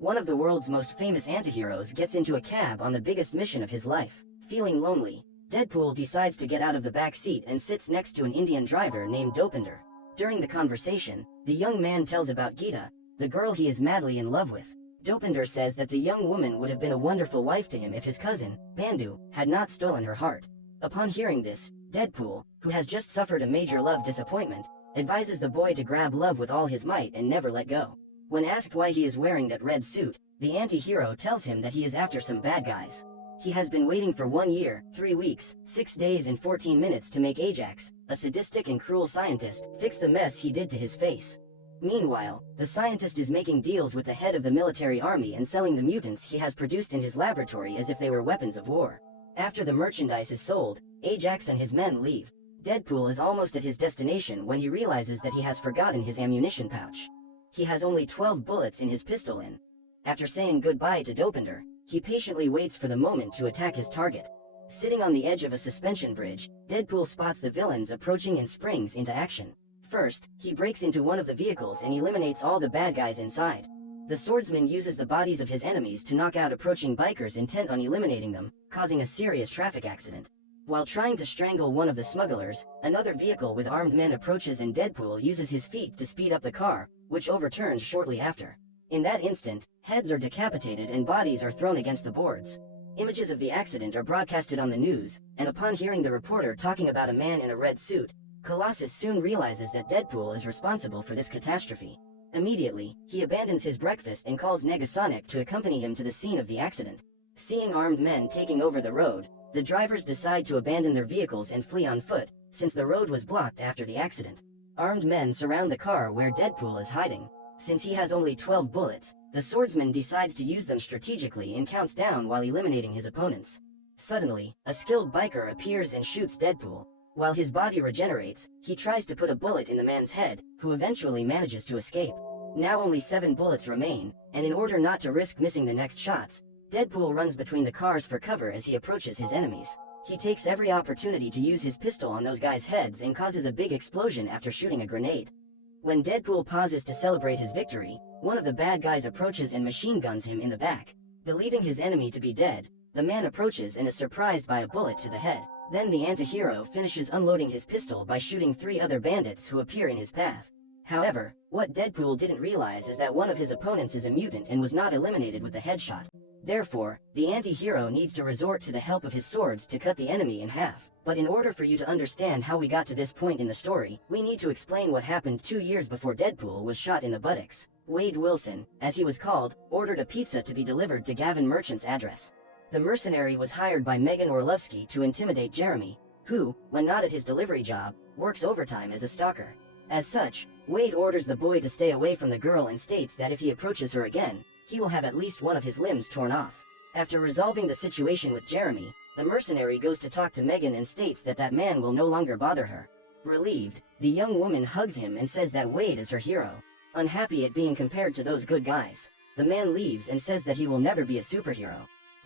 One of the world's most famous antiheroes gets into a cab on the biggest mission of his life. Feeling lonely, Deadpool decides to get out of the back seat and sits next to an Indian driver named Dopinder. During the conversation, the young man tells about Geeta, the girl he is madly in love with. Dopinder says that the young woman would have been a wonderful wife to him if his cousin, Bandu, had not stolen her heart. Upon hearing this, Deadpool, who has just suffered a major love disappointment, advises the boy to grab love with all his might and never let go. When asked why he is wearing that red suit, the anti-hero tells him that he is after some bad guys. He has been waiting for 1 year, 3 weeks, 6 days and 14 minutes to make Ajax, a sadistic and cruel scientist, fix the mess he did to his face. Meanwhile, the scientist is making deals with the head of the military army and selling the mutants he has produced in his laboratory as if they were weapons of war. After the merchandise is sold, Ajax and his men leave. Deadpool is almost at his destination when he realizes that he has forgotten his ammunition pouch. He has only 12 bullets in his pistol and, after saying goodbye to Dopinder, he patiently waits for the moment to attack his target. Sitting on the edge of a suspension bridge, Deadpool spots the villains approaching and springs into action. First, he breaks into one of the vehicles and eliminates all the bad guys inside. The swordsman uses the bodies of his enemies to knock out approaching bikers intent on eliminating them, causing a serious traffic accident. While trying to strangle one of the smugglers, another vehicle with armed men approaches and Deadpool uses his feet to speed up the car, which overturns shortly after. In that instant, heads are decapitated and bodies are thrown against the boards. Images of the accident are broadcasted on the news, and upon hearing the reporter talking about a man in a red suit, Colossus soon realizes that Deadpool is responsible for this catastrophe. Immediately, he abandons his breakfast and calls Negasonic to accompany him to the scene of the accident. Seeing armed men taking over the road, the drivers decide to abandon their vehicles and flee on foot, since the road was blocked after the accident. Armed men surround the car where Deadpool is hiding. Since he has only 12 bullets, the swordsman decides to use them strategically and counts down while eliminating his opponents. Suddenly, a skilled biker appears and shoots Deadpool. While his body regenerates, he tries to put a bullet in the man's head, who eventually manages to escape. Now only 7 bullets remain, and in order not to risk missing the next shots, Deadpool runs between the cars for cover as he approaches his enemies. He takes every opportunity to use his pistol on those guys' heads and causes a big explosion after shooting a grenade. When Deadpool pauses to celebrate his victory, one of the bad guys approaches and machine guns him in the back. Believing his enemy to be dead, the man approaches and is surprised by a bullet to the head. Then the anti-hero finishes unloading his pistol by shooting 3 other bandits who appear in his path. However, what Deadpool didn't realize is that one of his opponents is a mutant and was not eliminated with the headshot. Therefore, the anti-hero needs to resort to the help of his swords to cut the enemy in half. But in order for you to understand how we got to this point in the story, we need to explain what happened 2 years before Deadpool was shot in the buttocks. Wade Wilson, as he was called, ordered a pizza to be delivered to Gavin Merchant's address. The mercenary was hired by Megan Orlovsky to intimidate Jeremy, who, when not at his delivery job, works overtime as a stalker. As such, Wade orders the boy to stay away from the girl and states that if he approaches her again, he will have at least one of his limbs torn off. After resolving the situation with Jeremy, the mercenary goes to talk to Megan and states that that man will no longer bother her. Relieved, the young woman hugs him and says that Wade is her hero. Unhappy at being compared to those good guys, the man leaves and says that he will never be a superhero.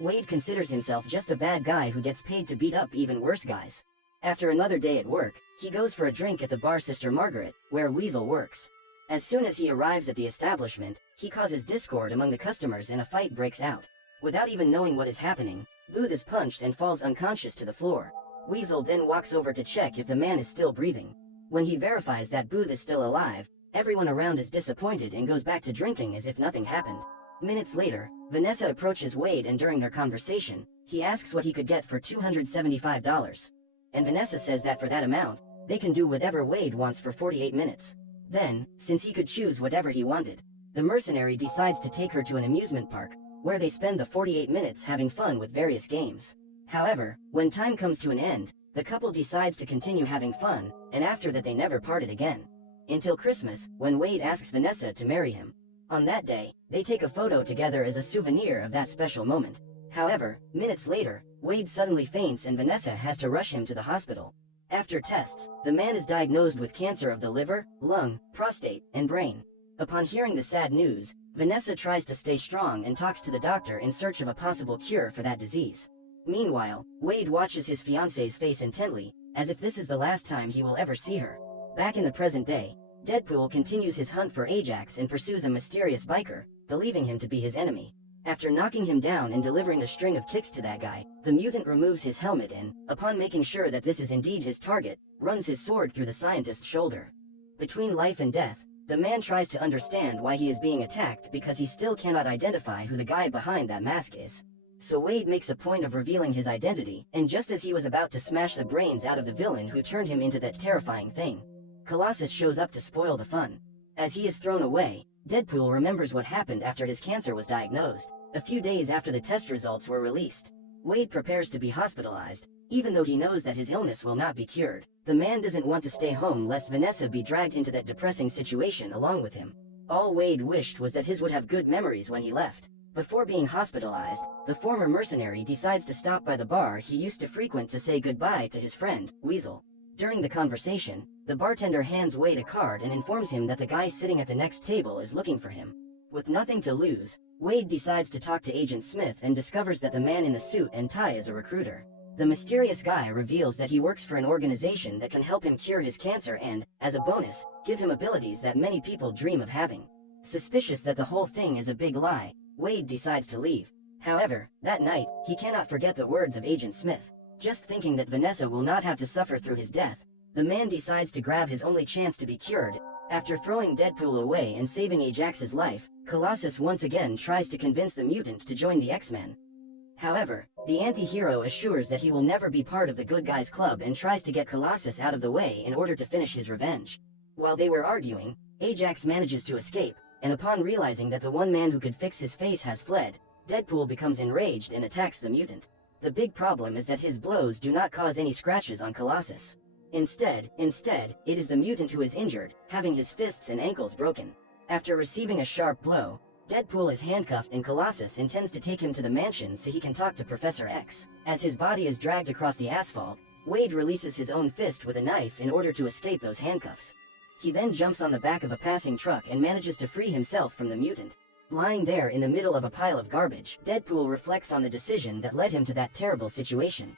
Wade considers himself just a bad guy who gets paid to beat up even worse guys. After another day at work, he goes for a drink at the bar Sister Margaret, where Weasel works. As soon as he arrives at the establishment, he causes discord among the customers and a fight breaks out. Without even knowing what is happening, Booth is punched and falls unconscious to the floor. Weasel then walks over to check if the man is still breathing. When he verifies that Booth is still alive, everyone around is disappointed and goes back to drinking as if nothing happened. Minutes later, Vanessa approaches Wade and during their conversation, he asks what he could get for $275. And Vanessa says that for that amount, they can do whatever Wade wants for 48 minutes. Then, since he could choose whatever he wanted, the mercenary decides to take her to an amusement park, where they spend the 48 minutes having fun with various games. However, when time comes to an end, the couple decides to continue having fun, and after that they never parted again. Until Christmas, when Wade asks Vanessa to marry him. On that day, they take a photo together as a souvenir of that special moment. However, minutes later, Wade suddenly faints and Vanessa has to rush him to the hospital. After tests, the man is diagnosed with cancer of the liver, lung, prostate, and brain. Upon hearing the sad news, Vanessa tries to stay strong and talks to the doctor in search of a possible cure for that disease. Meanwhile, Wade watches his fiance's face intently, as if this is the last time he will ever see her. Back in the present day, Deadpool continues his hunt for Ajax and pursues a mysterious biker, believing him to be his enemy. After knocking him down and delivering a string of kicks to that guy, the mutant removes his helmet and, upon making sure that this is indeed his target, runs his sword through the scientist's shoulder. Between life and death, the man tries to understand why he is being attacked because he still cannot identify who the guy behind that mask is. So Wade makes a point of revealing his identity, and just as he was about to smash the brains out of the villain who turned him into that terrifying thing, Colossus shows up to spoil the fun. As he is thrown away, Deadpool remembers what happened after his cancer was diagnosed, a few days after the test results were released. Wade prepares to be hospitalized, even though he knows that his illness will not be cured. The man doesn't want to stay home lest Vanessa be dragged into that depressing situation along with him. All Wade wished was that his would have good memories when he left. Before being hospitalized, the former mercenary decides to stop by the bar he used to frequent to say goodbye to his friend, Weasel. During the conversation, the bartender hands Wade a card and informs him that the guy sitting at the next table is looking for him. With nothing to lose, Wade decides to talk to Agent Smith and discovers that the man in the suit and tie is a recruiter. The mysterious guy reveals that he works for an organization that can help him cure his cancer and, as a bonus, give him abilities that many people dream of having. Suspicious that the whole thing is a big lie, Wade decides to leave. However, that night, he cannot forget the words of Agent Smith. Just thinking that Vanessa will not have to suffer through his death, the man decides to grab his only chance to be cured. After throwing Deadpool away and saving Ajax's life, Colossus once again tries to convince the mutant to join the X-Men. However, the anti-hero assures that he will never be part of the good guys club and tries to get Colossus out of the way in order to finish his revenge. While they were arguing, Ajax manages to escape, and upon realizing that the one man who could fix his face has fled, Deadpool becomes enraged and attacks the mutant. The big problem is that his blows do not cause any scratches on Colossus. Instead, it is the mutant who is injured, having his fists and ankles broken. After receiving a sharp blow, Deadpool is handcuffed and Colossus intends to take him to the mansion so he can talk to Professor X. As his body is dragged across the asphalt, Wade releases his own fist with a knife in order to escape those handcuffs. He then jumps on the back of a passing truck and manages to free himself from the mutant. Lying there in the middle of a pile of garbage, Deadpool reflects on the decision that led him to that terrible situation.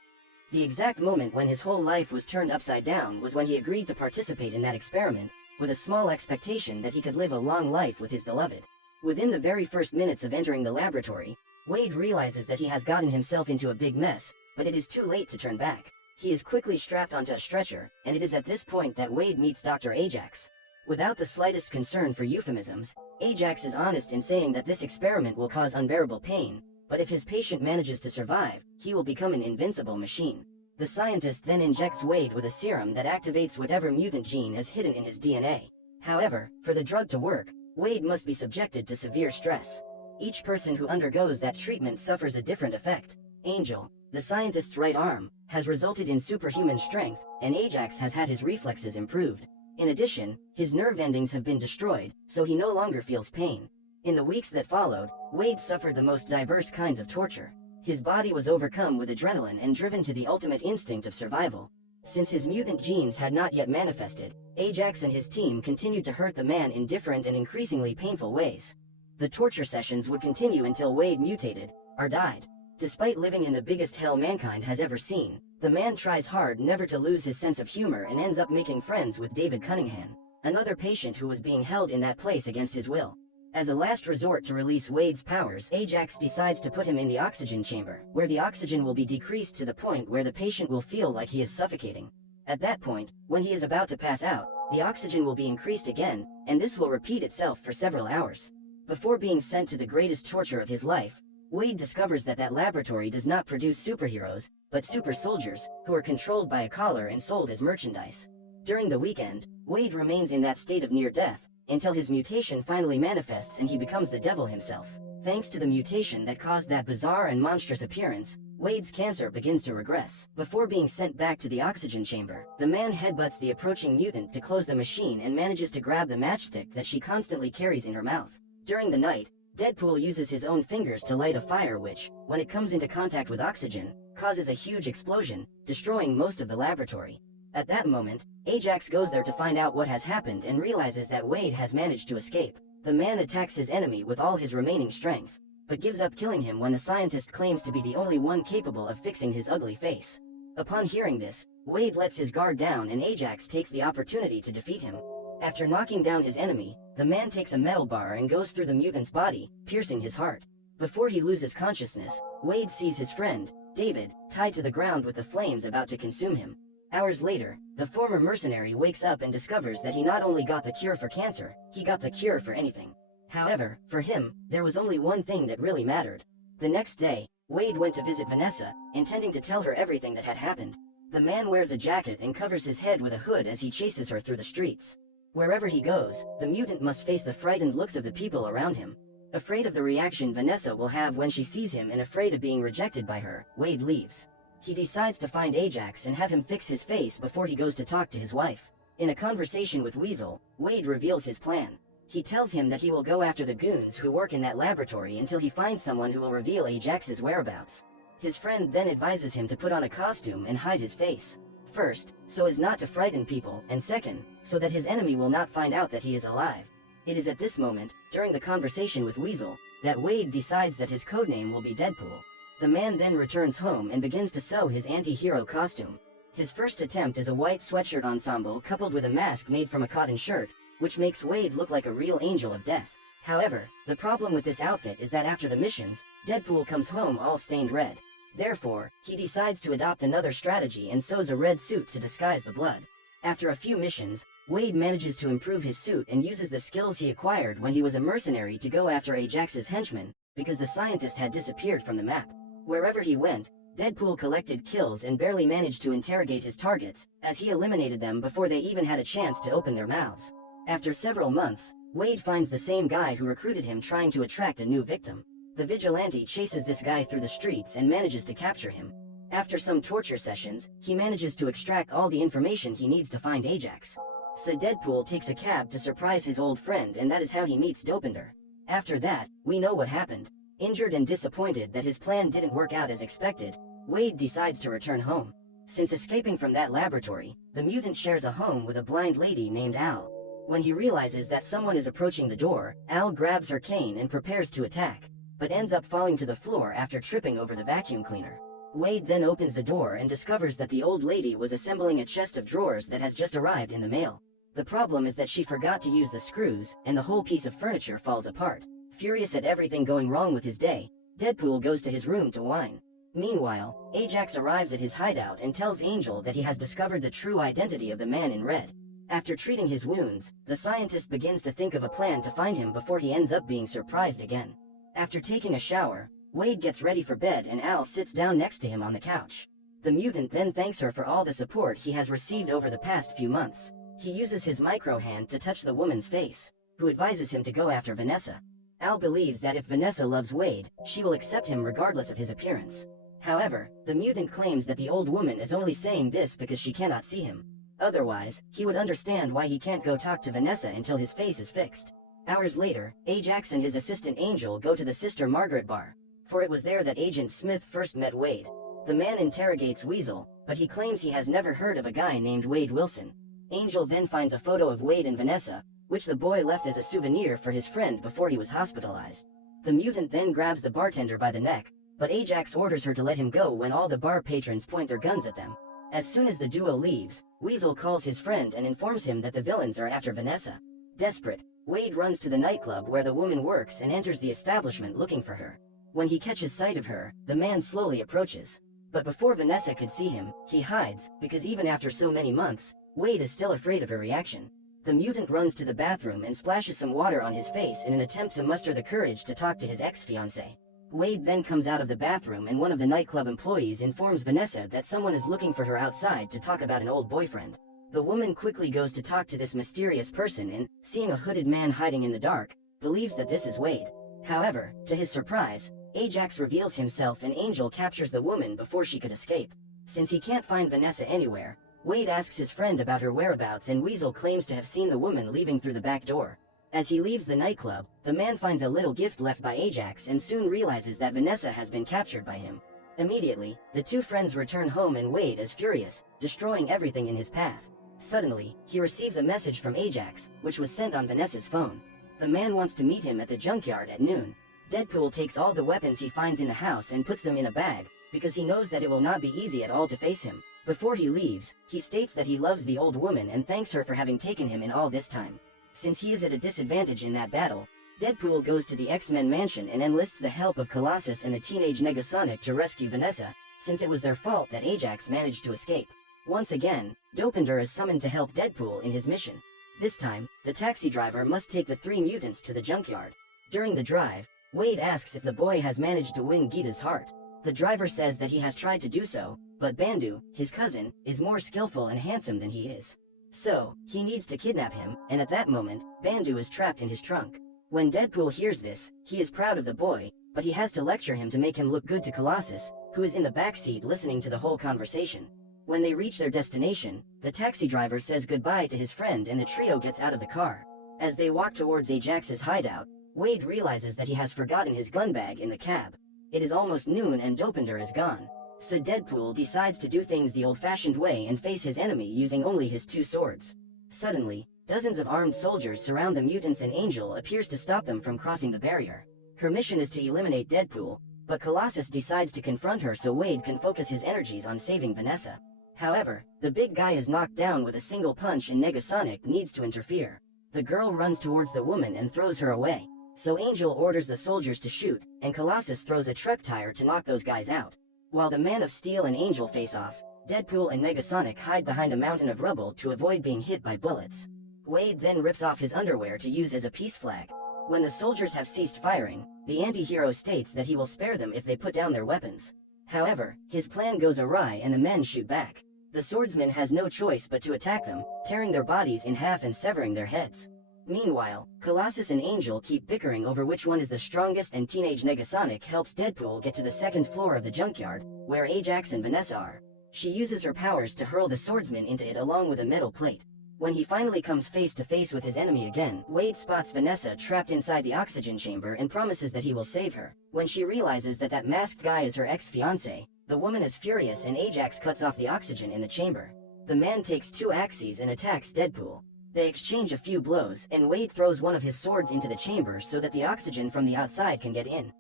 The exact moment when his whole life was turned upside down was when he agreed to participate in that experiment, with a small expectation that he could live a long life with his beloved. Within the very first minutes of entering the laboratory, Wade realizes that he has gotten himself into a big mess, but it is too late to turn back. He is quickly strapped onto a stretcher, and it is at this point that Wade meets Dr. Ajax. Without the slightest concern for euphemisms, Ajax is honest in saying that this experiment will cause unbearable pain, but if his patient manages to survive, he will become an invincible machine. The scientist then injects Wade with a serum that activates whatever mutant gene is hidden in his DNA. However, for the drug to work, Wade must be subjected to severe stress. Each person who undergoes that treatment suffers a different effect. Angel, the scientist's right arm, has resulted in superhuman strength, and Ajax has had his reflexes improved. In addition, his nerve endings have been destroyed, so he no longer feels pain. In the weeks that followed, Wade suffered the most diverse kinds of torture. His body was overcome with adrenaline and driven to the ultimate instinct of survival. Since his mutant genes had not yet manifested, Ajax and his team continued to hurt the man in different and increasingly painful ways. The torture sessions would continue until Wade mutated, or died. Despite living in the biggest hell mankind has ever seen, the man tries hard never to lose his sense of humor and ends up making friends with David Cunningham, another patient who was being held in that place against his will. As a last resort to release Wade's powers, Ajax decides to put him in the oxygen chamber, where the oxygen will be decreased to the point where the patient will feel like he is suffocating. At that point, when he is about to pass out, the oxygen will be increased again, and this will repeat itself for several hours. Before being sent to the greatest torture of his life, Wade discovers that that laboratory does not produce superheroes, but super soldiers, who are controlled by a collar and sold as merchandise. During the weekend, Wade remains in that state of near death, until his mutation finally manifests and he becomes the devil himself. Thanks to the mutation that caused that bizarre and monstrous appearance, Wade's cancer begins to regress. Before being sent back to the oxygen chamber, the man headbutts the approaching mutant to close the machine and manages to grab the matchstick that she constantly carries in her mouth. During the night, Deadpool uses his own fingers to light a fire which, when it comes into contact with oxygen, causes a huge explosion, destroying most of the laboratory. At that moment, Ajax goes there to find out what has happened and realizes that Wade has managed to escape. The man attacks his enemy with all his remaining strength, but gives up killing him when the scientist claims to be the only one capable of fixing his ugly face. Upon hearing this, Wade lets his guard down and Ajax takes the opportunity to defeat him. After knocking down his enemy, the man takes a metal bar and goes through the mutant's body, piercing his heart. Before he loses consciousness, Wade sees his friend, David, tied to the ground with the flames about to consume him. Hours later, the former mercenary wakes up and discovers that he not only got the cure for cancer, he got the cure for anything. However, for him, there was only one thing that really mattered. The next day, Wade went to visit Vanessa, intending to tell her everything that had happened. The man wears a jacket and covers his head with a hood as he chases her through the streets. Wherever he goes, the mutant must face the frightened looks of the people around him. Afraid of the reaction Vanessa will have when she sees him and afraid of being rejected by her, Wade leaves. He decides to find Ajax and have him fix his face before he goes to talk to his wife. In a conversation with Weasel, Wade reveals his plan. He tells him that he will go after the goons who work in that laboratory until he finds someone who will reveal Ajax's whereabouts. His friend then advises him to put on a costume and hide his face. First, so as not to frighten people, and second, so that his enemy will not find out that he is alive. It is at this moment, during the conversation with Weasel, that Wade decides that his codename will be Deadpool. The man then returns home and begins to sew his anti-hero costume. His first attempt is a white sweatshirt ensemble coupled with a mask made from a cotton shirt, which makes Wade look like a real angel of death. However, the problem with this outfit is that after the missions, Deadpool comes home all stained red. Therefore, he decides to adopt another strategy and sews a red suit to disguise the blood. After a few missions, Wade manages to improve his suit and uses the skills he acquired when he was a mercenary to go after Ajax's henchmen, because the scientist had disappeared from the map. Wherever he went, Deadpool collected kills and barely managed to interrogate his targets, as he eliminated them before they even had a chance to open their mouths. After several months, Wade finds the same guy who recruited him trying to attract a new victim. The vigilante chases this guy through the streets and manages to capture him. After some torture sessions, he manages to extract all the information he needs to find Ajax. So Deadpool takes a cab to surprise his old friend, and that is how he meets Dopinder. After that, we know what happened. Injured and disappointed that his plan didn't work out as expected, Wade decides to return home. Since escaping from that laboratory, the mutant shares a home with a blind lady named Al. When he realizes that someone is approaching the door, Al grabs her cane and prepares to attack, but ends up falling to the floor after tripping over the vacuum cleaner. Wade then opens the door and discovers that the old lady was assembling a chest of drawers that has just arrived in the mail. The problem is that she forgot to use the screws, and the whole piece of furniture falls apart. Furious at everything going wrong with his day, Deadpool goes to his room to whine. Meanwhile, Ajax arrives at his hideout and tells Angel that he has discovered the true identity of the man in red. After treating his wounds, the scientist begins to think of a plan to find him before he ends up being surprised again. After taking a shower, Wade gets ready for bed and Al sits down next to him on the couch. The mutant then thanks her for all the support he has received over the past few months. He uses his micro hand to touch the woman's face, who advises him to go after Vanessa. Al believes that if Vanessa loves Wade, she will accept him regardless of his appearance. However, the mutant claims that the old woman is only saying this because she cannot see him. Otherwise, he would understand why he can't go talk to Vanessa until his face is fixed. Hours later, Ajax and his assistant Angel go to the Sister Margaret bar, for it was there that Agent Smith first met Wade. The man interrogates Weasel, but he claims he has never heard of a guy named Wade Wilson. Angel then finds a photo of Wade and Vanessa, which the boy left as a souvenir for his friend before he was hospitalized. The mutant then grabs the bartender by the neck, but Ajax orders her to let him go when all the bar patrons point their guns at them. As soon as the duo leaves, Weasel calls his friend and informs him that the villains are after Vanessa. Desperate, Wade runs to the nightclub where the woman works and enters the establishment looking for her. When he catches sight of her, the man slowly approaches. But before Vanessa could see him, he hides, because even after so many months, Wade is still afraid of her reaction. The mutant runs to the bathroom and splashes some water on his face in an attempt to muster the courage to talk to his ex-fiancée. Wade then comes out of the bathroom and one of the nightclub employees informs Vanessa that someone is looking for her outside to talk about an old boyfriend. The woman quickly goes to talk to this mysterious person and, seeing a hooded man hiding in the dark, believes that this is Wade. However, to his surprise, Ajax reveals himself and Angel captures the woman before she could escape. Since he can't find Vanessa anywhere, Wade asks his friend about her whereabouts and Weasel claims to have seen the woman leaving through the back door. As he leaves the nightclub, the man finds a little gift left by Ajax and soon realizes that Vanessa has been captured by him. Immediately, the two friends return home and Wade is furious, destroying everything in his path. Suddenly, he receives a message from Ajax, which was sent on Vanessa's phone. The man wants to meet him at the junkyard at noon. Deadpool takes all the weapons he finds in the house and puts them in a bag, because he knows that it will not be easy at all to face him. Before he leaves, he states that he loves the old woman and thanks her for having taken him in all this time. Since he is at a disadvantage in that battle, Deadpool goes to the X-Men mansion and enlists the help of Colossus and the teenage Negasonic to rescue Vanessa, since it was their fault that Ajax managed to escape. Once again, Dopinder is summoned to help Deadpool in his mission. This time, the taxi driver must take the 3 mutants to the junkyard. During the drive, Wade asks if the boy has managed to win Gita's heart. The driver says that he has tried to do so, but Bandu, his cousin, is more skillful and handsome than he is. So, he needs to kidnap him, and at that moment, Bandu is trapped in his trunk. When Deadpool hears this, he is proud of the boy, but he has to lecture him to make him look good to Colossus, who is in the backseat listening to the whole conversation. When they reach their destination, the taxi driver says goodbye to his friend and the trio gets out of the car. As they walk towards Ajax's hideout, Wade realizes that he has forgotten his gun bag in the cab. It is almost noon and Dopinder is gone. So Deadpool decides to do things the old-fashioned way and face his enemy using only his 2 swords. Suddenly, dozens of armed soldiers surround the mutants and Angel appears to stop them from crossing the barrier. Her mission is to eliminate Deadpool, but Colossus decides to confront her so Wade can focus his energies on saving Vanessa. However, the big guy is knocked down with a single punch and Negasonic needs to interfere. The girl runs towards the woman and throws her away. So Angel orders the soldiers to shoot, and Colossus throws a truck tire to knock those guys out. While the Man of Steel and Angel face off, Deadpool and Negasonic hide behind a mountain of rubble to avoid being hit by bullets. Wade then rips off his underwear to use as a peace flag. When the soldiers have ceased firing, the anti-hero states that he will spare them if they put down their weapons. However, his plan goes awry and the men shoot back. The swordsman has no choice but to attack them, tearing their bodies in half and severing their heads. Meanwhile, Colossus and Angel keep bickering over which one is the strongest and teenage Negasonic helps Deadpool get to the 2nd floor of the junkyard, where Ajax and Vanessa are. She uses her powers to hurl the swordsman into it along with a metal plate. When he finally comes face to face with his enemy again, Wade spots Vanessa trapped inside the oxygen chamber and promises that he will save her. When she realizes that that masked guy is her ex-fiancé, the woman is furious and Ajax cuts off the oxygen in the chamber. The man takes 2 axes and attacks Deadpool. They exchange a few blows, and Wade throws one of his swords into the chamber so that the oxygen from the outside can get in.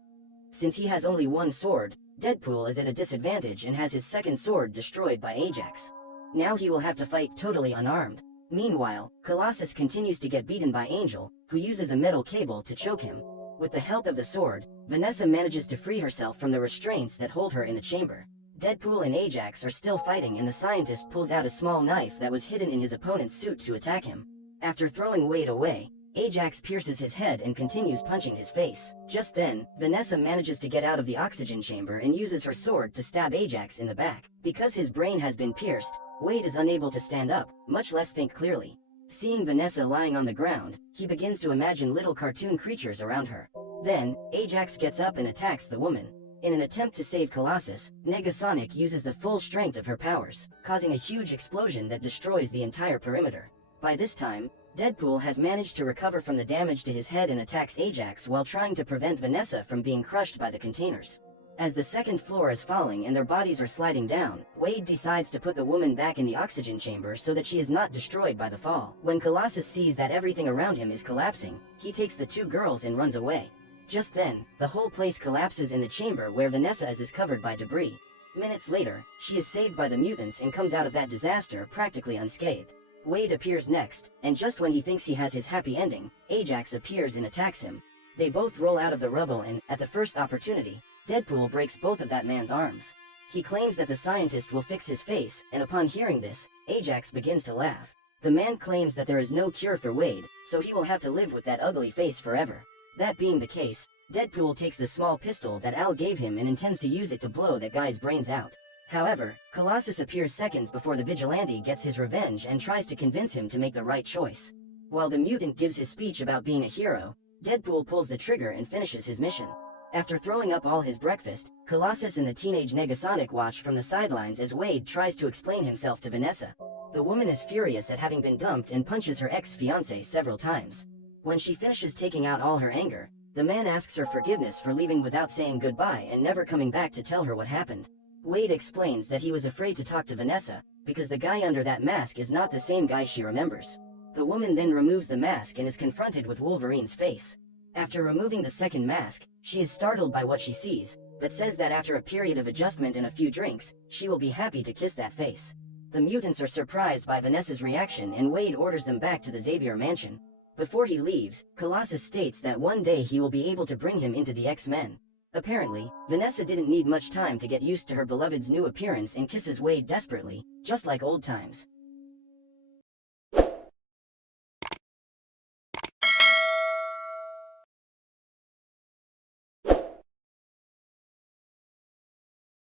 Since he has only 1 sword, Deadpool is at a disadvantage and has his 2nd sword destroyed by Ajax. Now he will have to fight totally unarmed. Meanwhile, Colossus continues to get beaten by Angel, who uses a metal cable to choke him. With the help of the sword, Vanessa manages to free herself from the restraints that hold her in the chamber. Deadpool and Ajax are still fighting and the scientist pulls out a small knife that was hidden in his opponent's suit to attack him. After throwing Wade away, Ajax pierces his head and continues punching his face. Just then, Vanessa manages to get out of the oxygen chamber and uses her sword to stab Ajax in the back. Because his brain has been pierced, Wade is unable to stand up, much less think clearly. Seeing Vanessa lying on the ground, he begins to imagine little cartoon creatures around her. Then, Ajax gets up and attacks the woman. In an attempt to save Colossus, Negasonic uses the full strength of her powers, causing a huge explosion that destroys the entire perimeter. By this time, Deadpool has managed to recover from the damage to his head and attacks Ajax while trying to prevent Vanessa from being crushed by the containers. As the 2nd floor is falling and their bodies are sliding down, Wade decides to put the woman back in the oxygen chamber so that she is not destroyed by the fall. When Colossus sees that everything around him is collapsing, he takes the 2 girls and runs away. Just then, the whole place collapses in the chamber where Vanessa is covered by debris. Minutes later, she is saved by the mutants and comes out of that disaster practically unscathed. Wade appears next, and just when he thinks he has his happy ending, Ajax appears and attacks him. They both roll out of the rubble and, at the first opportunity, Deadpool breaks both of that man's arms. He claims that the scientist will fix his face, and upon hearing this, Ajax begins to laugh. The man claims that there is no cure for Wade, so he will have to live with that ugly face forever. That being the case, Deadpool takes the small pistol that Al gave him and intends to use it to blow that guy's brains out. However, Colossus appears seconds before the vigilante gets his revenge and tries to convince him to make the right choice. While the mutant gives his speech about being a hero, Deadpool pulls the trigger and finishes his mission. After throwing up all his breakfast, Colossus and the teenage Negasonic watch from the sidelines as Wade tries to explain himself to Vanessa. The woman is furious at having been dumped and punches her ex-fiancé several times. When she finishes taking out all her anger, the man asks her forgiveness for leaving without saying goodbye and never coming back to tell her what happened. Wade explains that he was afraid to talk to Vanessa, because the guy under that mask is not the same guy she remembers. The woman then removes the mask and is confronted with Wolverine's face. After removing the second mask, she is startled by what she sees, but says that after a period of adjustment and a few drinks, she will be happy to kiss that face. The mutants are surprised by Vanessa's reaction and Wade orders them back to the Xavier mansion. Before he leaves, Colossus states that one day he will be able to bring him into the X-Men. Apparently, Vanessa didn't need much time to get used to her beloved's new appearance and kisses Wade desperately, just like old times.